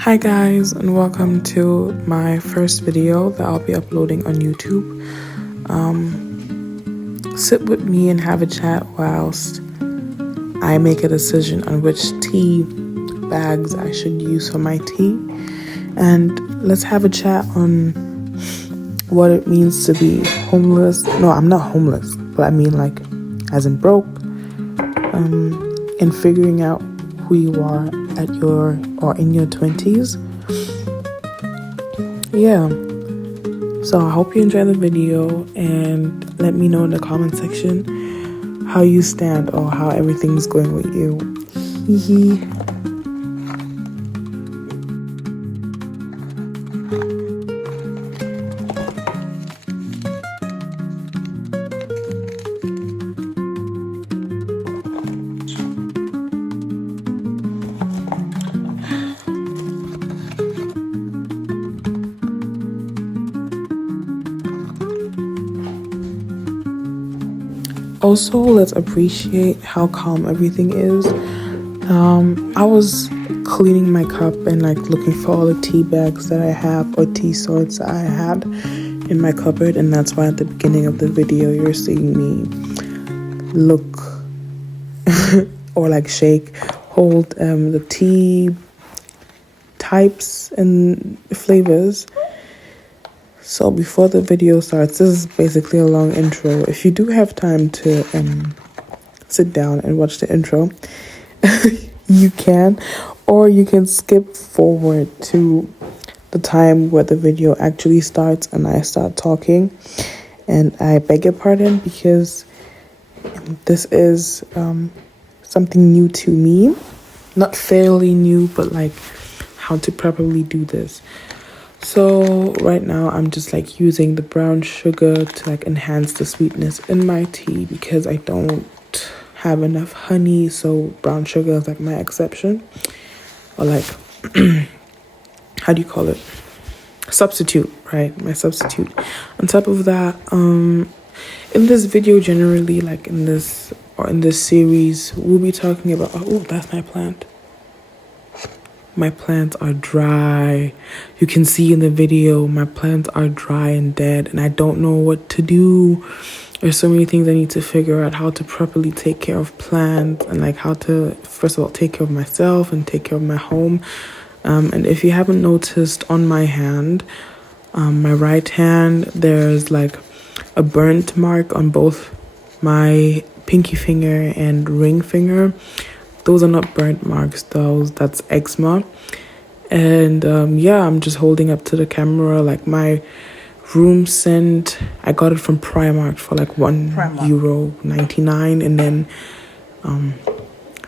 Hi guys, and welcome to my first video that I'll be uploading on YouTube. Sit with me and have a chat whilst I make a decision on which tea bags I should use for my tea. And let's have a chat on what it means to be homeless. No, I'm not homeless, but I mean like as in broke. And figuring out who you are at your or in your 20s. Yeah. So I hope you enjoy the video and let me know in the comment section how you stand or how everything's going with you. Hee hee. Also, let's appreciate how calm everything is. I was cleaning my cup and like looking for all the tea bags that I have or tea sorts I had in my cupboard, and that's why at the beginning of the video you're seeing me look or like shake, hold the tea types and flavors. So before the video starts, this is basically a long intro. If you do have time to sit down and watch the intro, you can, or you can skip forward to the time where the video actually starts and I start talking. And I beg your pardon because this is something new to me. Not fairly new, but like how to properly do this. So right now I'm just like using the brown sugar to like enhance the sweetness in my tea because I don't have enough honey, so brown sugar is like my exception, or like how do you call it, substitute, right? My substitute. On top of that, in this video generally, like in this series, we'll be talking about, oh, that's my plant. My plants are dry. You can see in the video, my plants are dry and dead, and I don't know what to do. There's so many things I need to figure out, how to properly take care of plants and like how to, first of all, take care of myself and take care of my home. And if you haven't noticed on my hand, my right hand, there's like a burnt mark on both my pinky finger and ring finger. Those are not burnt marks, that's eczema. And yeah, I'm just holding up to the camera. Like my room scent, I got it from Primark for like €1.99. And then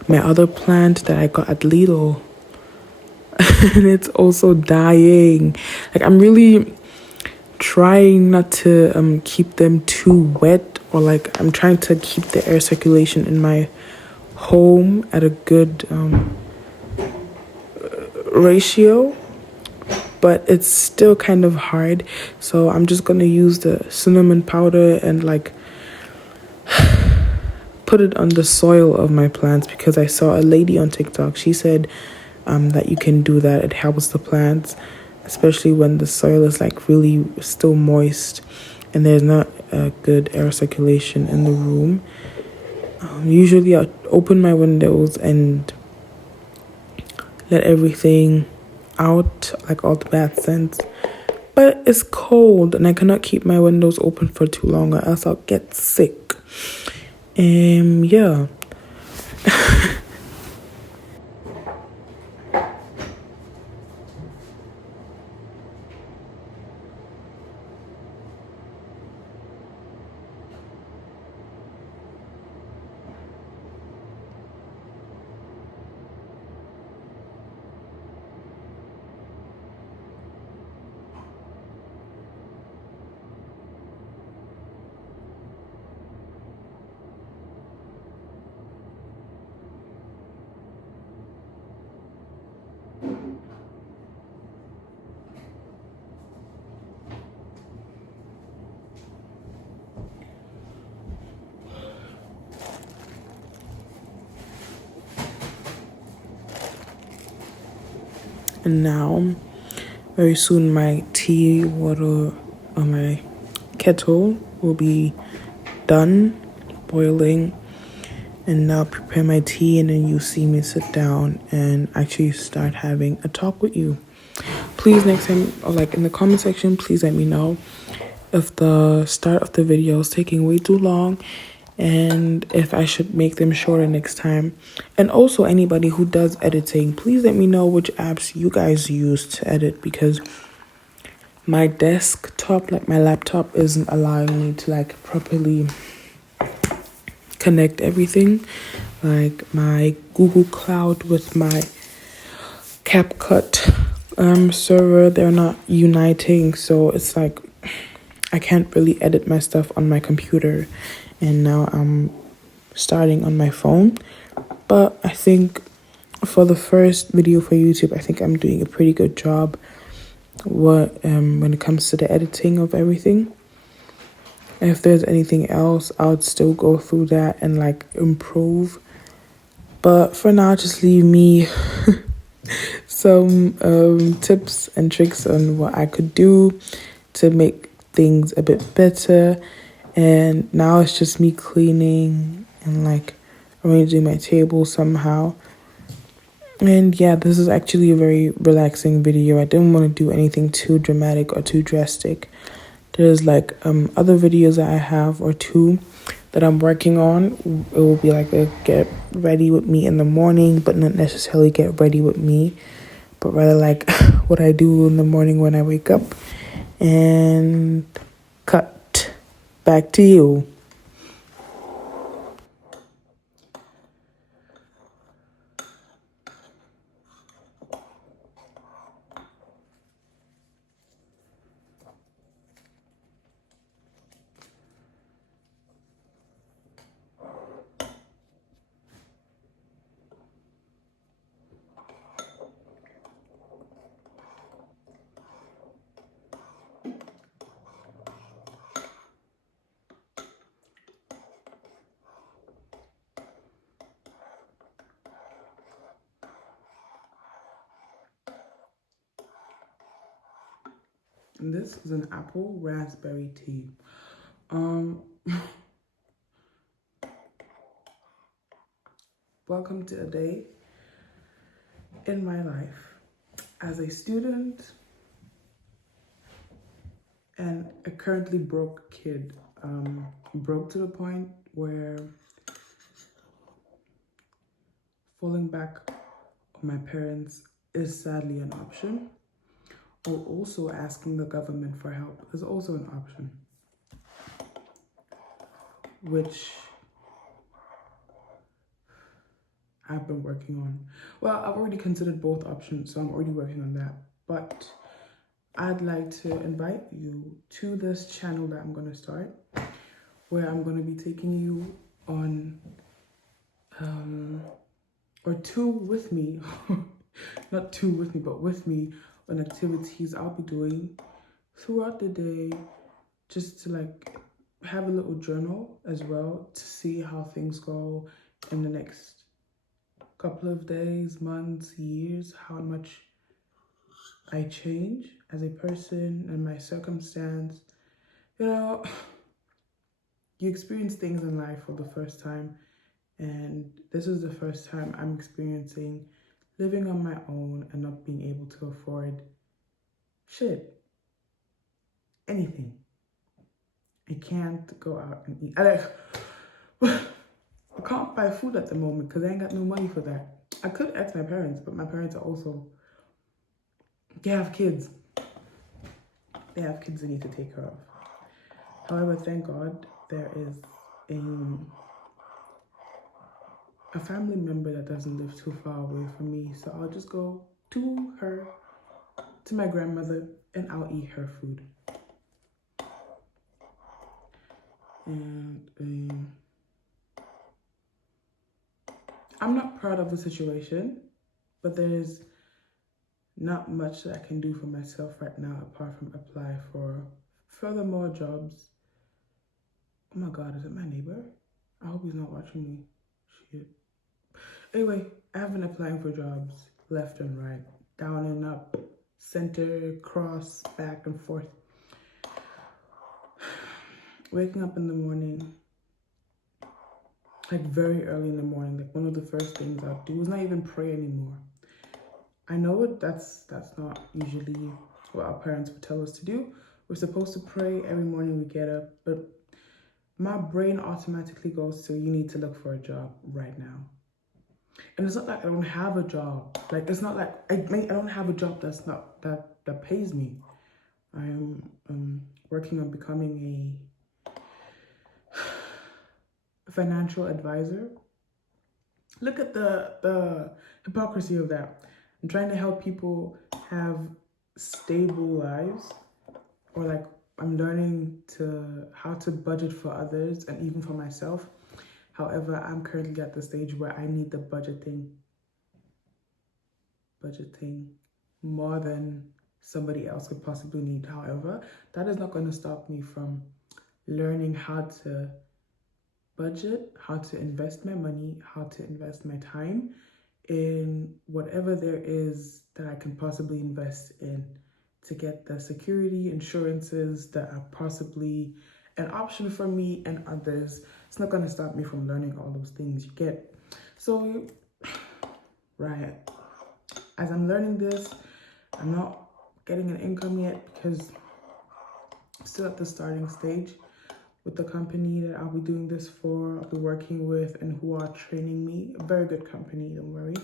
my other plant that I got at Lidl, and it's also dying. Like I'm really trying not to keep them too wet, or like I'm trying to keep the air circulation in my home at a good ratio, but it's still kind of hard. So I'm just gonna use the cinnamon powder and like put it on the soil of my plants because I saw a lady on TikTok. She said that you can do that. It helps the plants, especially when the soil is like really still moist and there's not a good air circulation in the room. Usually I'll open my windows and let everything out, like all the bad scents. But it's cold and I cannot keep my windows open for too long or else I'll get sick. Yeah. And now, very soon, my tea water on my kettle will be done boiling. And now prepare my tea, and then you see me sit down and actually start having a talk with you. Please next time, or like in the comment section, please let me know if the start of the video is taking way too long and if I should make them shorter next time. And also anybody who does editing, please let me know which apps you guys use to edit, because my desktop, like my laptop, isn't allowing me to like properly connect everything. Like my Google Cloud with my CapCut server, they're not uniting, so it's like I can't really edit my stuff on my computer, and now I'm starting on my phone. But I think for the first video for YouTube, I think I'm doing a pretty good job when it comes to the editing of everything. And if there's anything else, I would still go through that and like improve. But for now, just leave me some tips and tricks on what I could do to make things a bit better. And now it's just me cleaning and like arranging my table somehow. And yeah, this is actually a very relaxing video. I didn't want to do anything too dramatic or too drastic. There's like other videos that I have or two that I'm working on. It will be like a get ready with me in the morning, but not necessarily get ready with me, but rather like what I do in the morning when I wake up. And cut. Back to you. And this is an apple raspberry tea. Welcome to a day in my life as a student and a currently broke kid. Broke to the point where falling back on my parents is sadly an option, or also asking the government for help is also an option, which I've been working on. Well, I've already considered both options, so I'm already working on that. But I'd like to invite you to this channel that I'm going to start, where I'm going to be taking you on, or two with me, not two with me, but with me on activities I'll be doing throughout the day, just to like have a little journal as well to see how things go in the next couple of days, months, years, how much I change as a person and my circumstance. You know, you experience things in life for the first time, and this is the first time I'm experiencing living on my own and not being able to afford anything. I can't go out and eat. I can't buy food at the moment because I ain't got no money for that. I could ask my parents, but my parents are also, they have kids. They have kids they need to take care of. However, thank God there is a family member that doesn't live too far away from me. So I'll just go to her, to my grandmother, and I'll eat her food. And I'm not proud of the situation, but there's not much that I can do for myself right now apart from apply for furthermore jobs. Oh my God, is it my neighbor? I hope he's not watching me. Shit. Anyway, I have been applying for jobs left and right. down and up, center, cross, back and forth. Waking up in the morning, like very early in the morning, like one of the first things I'll do is not even pray anymore. I know that's not usually what our parents would tell us to do. We're supposed to pray every morning we get up, but my brain automatically goes to, you need to look for a job right now. And it's not like I don't have a job. Like, it's not like I don't have a job that pays me. I'm working on becoming a financial advisor. Look at the hypocrisy of that. I'm trying to help people have stable lives, or like I'm learning how to budget for others and even for myself. However, I'm currently at the stage where I need the budgeting more than somebody else could possibly need. However, that is not going to stop me from learning how to budget, how to invest my money, how to invest my time in whatever there is that I can possibly invest in to get the security insurances that are possibly an option for me and others. It's not going to stop me from learning all those things you get. So, right, as I'm learning this, I'm not getting an income yet because I'm still at the starting stage with the company that I'll be doing this for, I'll be working with, and who are training me. A very good company, don't worry.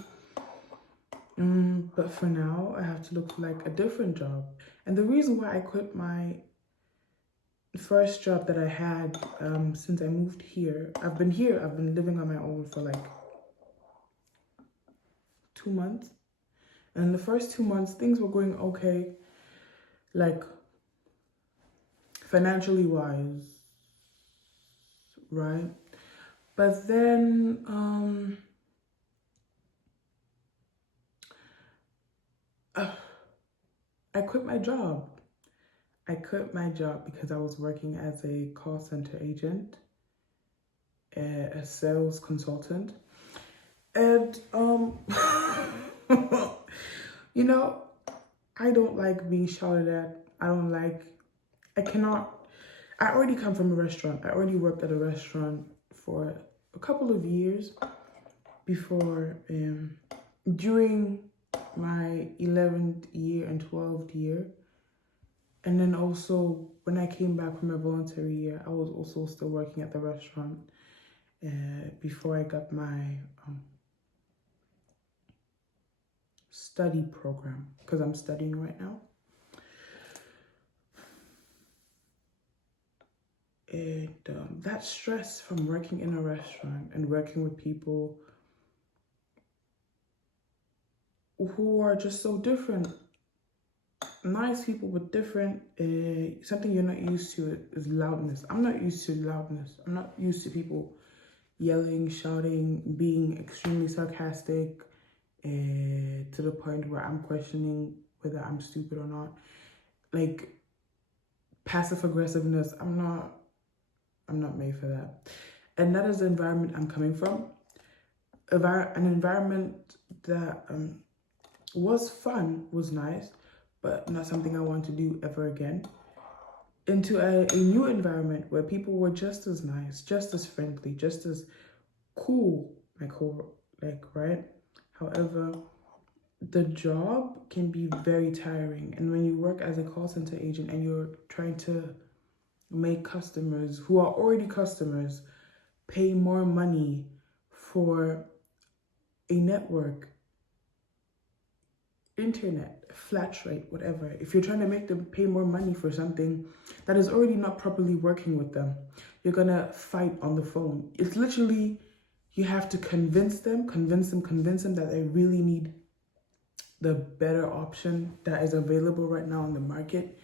But for now, I have to look for like a different job. And the reason why I quit my first job that I had since I moved here, I've been living on my own for like 2 months. And the first 2 months, things were going okay, like financially wise, right? But then I quit my job. I quit my job because I was working as a call center agent, a sales consultant. And you know, I don't like being shouted at. I already come from a restaurant. I already worked at a restaurant for a couple of years before, during my 11th year and 12th year. And then also when I came back from my voluntary year, I was also still working at the restaurant before I got my study program, because I'm studying right now. And that stress from working in a restaurant and working with people who are just so different, nice people, but different. Something you're not used to is loudness. I'm not used to loudness. I'm not used to people yelling, shouting, being extremely sarcastic, to the point where I'm questioning whether I'm stupid or not. Like passive aggressiveness, I'm not made for that. And that is the environment I'm coming from. An environment that was fun, was nice, but not something I want to do ever again. Into a new environment where people were just as nice, just as friendly, just as cool, right? However, the job can be very tiring. And when you work as a call center agent and you're trying to make customers who are already customers pay more money for a network, internet, flat rate, whatever. If you're trying to make them pay more money for something that is already not properly working with them, you're gonna fight on the phone. It's literally, you have to convince them that they really need the better option that is available right now on the market,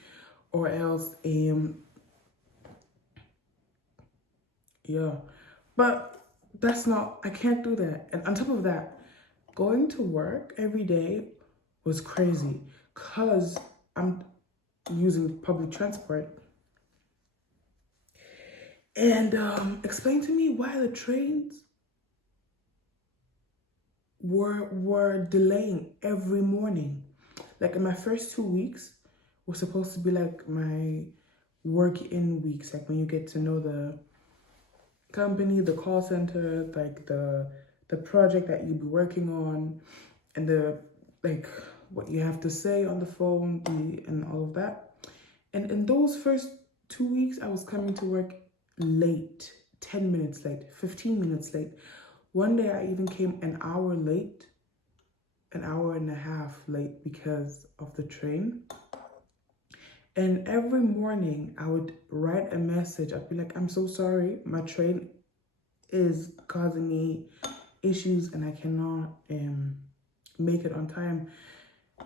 or else yeah. But I can't do that. And on top of that, going to work every day was crazy because I'm using public transport. And explain to me why the trains were delaying every morning. Like in my first 2 weeks was supposed to be like my work in weeks, like when you get to know the company, the call center, like the project that you'll be working on, and the like what you have to say on the phone, and all of that. And in those first 2 weeks, I was coming to work late, 10 minutes late, 15 minutes late. One day I even came an hour late, an hour and a half late because of the train. And every morning I would write a message. I'd be like, I'm so sorry, my train is causing me issues and I cannot make it on time.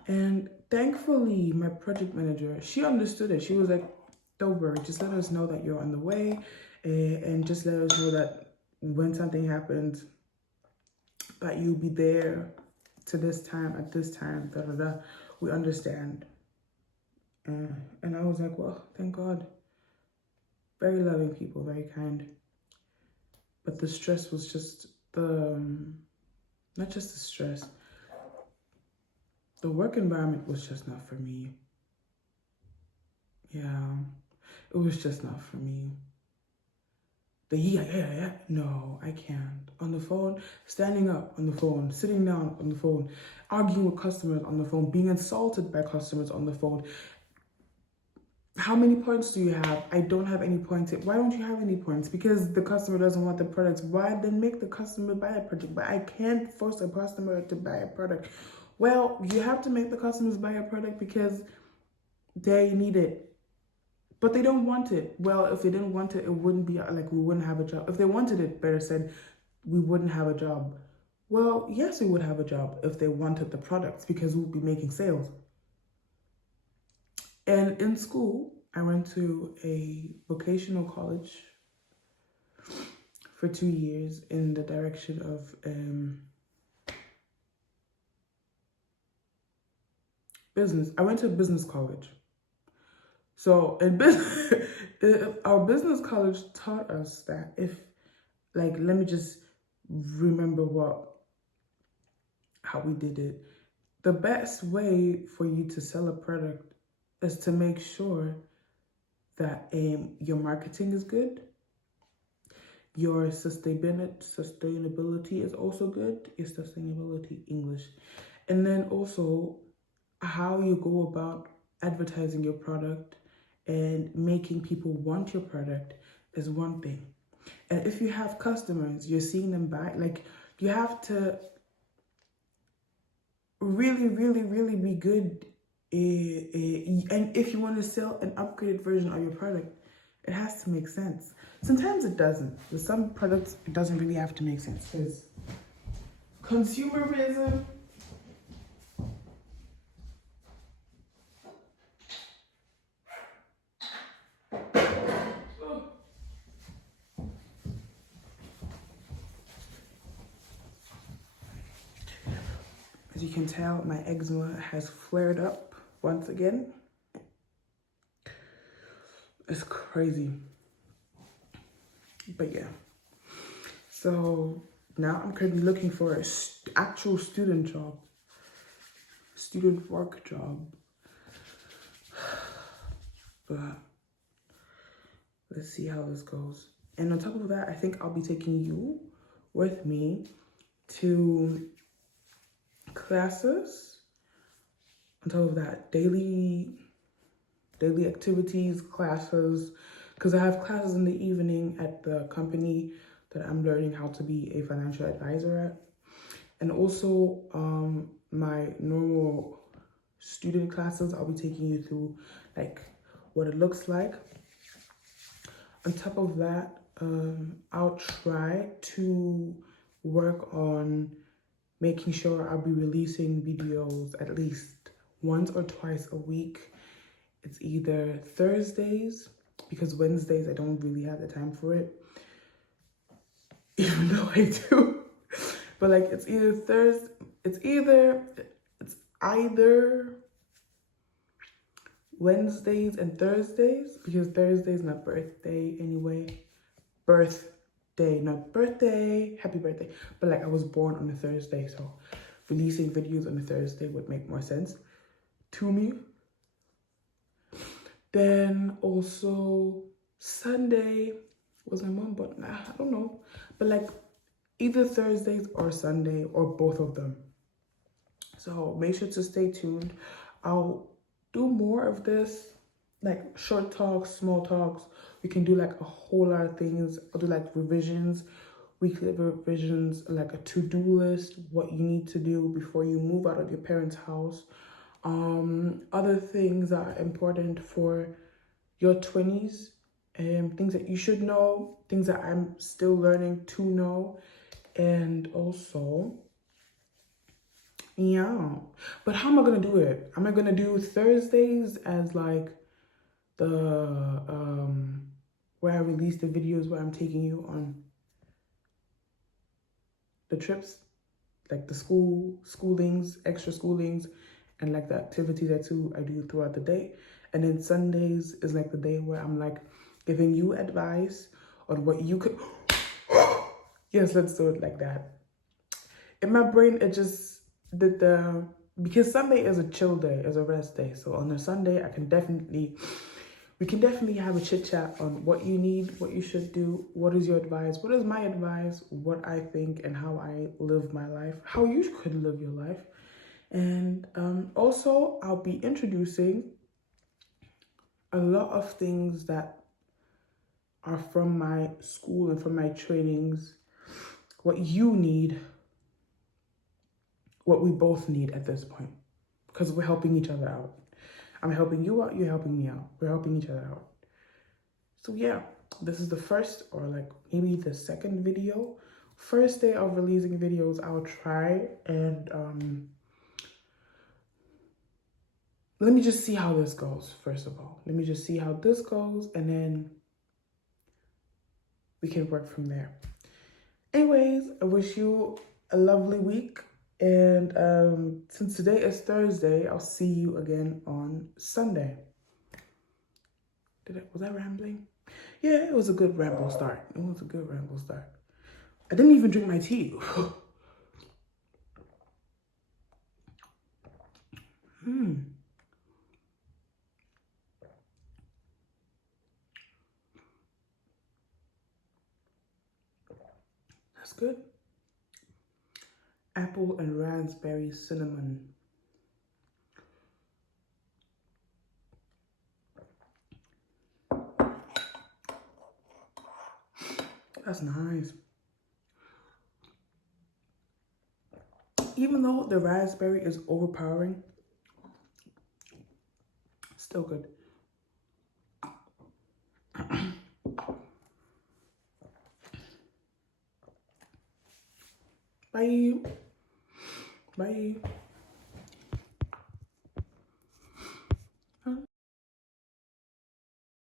And thankfully, my project manager, she understood it. She was like, don't worry, just let us know that you're on the way, and just let us know that when something happens, that you'll be there to this time, at this time, da da da. We understand. And I was like, well, thank God. Very loving people, very kind. But the stress was just not just the stress, the work environment was just not for me. Yeah, it was just not for me. The yeah. No, I can't. On the phone, standing up on the phone, sitting down on the phone, arguing with customers on the phone, being insulted by customers on the phone. How many points do you have? I don't have any points. Why don't you have any points? Because the customer doesn't want the product. Why then make the customer buy a product? But I can't force a customer to buy a product. Well, you have to make the customers buy a product because they need it. But they don't want it. Well, if they didn't want it, it wouldn't be like we wouldn't have a job. If they wanted it, better said, we wouldn't have a job. Well, yes, we would have a job if they wanted the products because we'll be making sales. And in school, I went to a vocational college for 2 years in the direction of business. I went to a business college. So in business, our business college taught us that if, like, let me just remember how we did it. The best way for you to sell a product is to make sure that your marketing is good, your sustainability is also good, your sustainability English, and then also how you go about advertising your product and making people want your product is one thing. And if you have customers, you're seeing them buy, like you have to really, really, really be good. And if you want to sell an upgraded version of your product, it has to make sense. Sometimes it doesn't. With some products, it doesn't really have to make sense because consumerism. As you can tell, my eczema has flared up once again. It's crazy. But yeah. So now I'm currently looking for an actual student job. Student work job. But let's see how this goes. And on top of that, I think I'll be taking you with me to classes. On top of that, daily activities, classes, because I have classes in the evening at the company that I'm learning how to be a financial advisor at. And also my normal student classes, I'll be taking you through like what it looks like. On top of that, I'll try to work on making sure I'll be releasing videos at least once or twice a week. It's either Thursdays, because Wednesdays I don't really have the time for it, even though I do. But like it's either Wednesdays and Thursdays, because Thursday's my birthday anyway. Not birthday, happy birthday. But like I was born on a Thursday, so releasing videos on a Thursday would make more sense to me. Then also Sunday was my mom, but I don't know. But like either Thursdays or Sunday or both of them. So make sure to stay tuned. I'll do more of this, like short talks, small talks. We can do like a whole lot of things. I'll do like revisions, weekly revisions, like a to-do list, what you need to do before you move out of your parents' house. Other things that are important for your 20s, things that you should know, things that I'm still learning to know, and also, yeah. But how am I gonna do it? Am I gonna do Thursdays as like the where I release the videos where I'm taking you on the trips, like the schoolings, extra schoolings, and like the activities I do throughout the day. And then Sundays is like the day where I'm like giving you advice on what you could. Yes, let's do it like that. In my brain, it just did because Sunday is a chill day, is a rest day. So on a Sunday, we can definitely have a chit chat on what you need, what you should do, what is your advice, what is my advice, what I think, and how I live my life, how you could live your life. And also, I'll be introducing a lot of things that are from my school and from my trainings, what you need, what we both need at this point, because we're helping each other out. I'm helping you out, you're helping me out. We're helping each other out. So yeah, this is the first or like maybe the second video. First day of releasing videos, I'll try and let me just see how this goes, first of all. Let me just see how this goes, and then we can work from there. Anyways, I wish you a lovely week. And since today is Thursday, I'll see you again on Sunday. Was I rambling? Yeah, it was a good ramble start. It was a good ramble start. I didn't even drink my tea. That's good. Apple and raspberry cinnamon. That's nice. Even though the raspberry is overpowering, still good. Bye. Bye.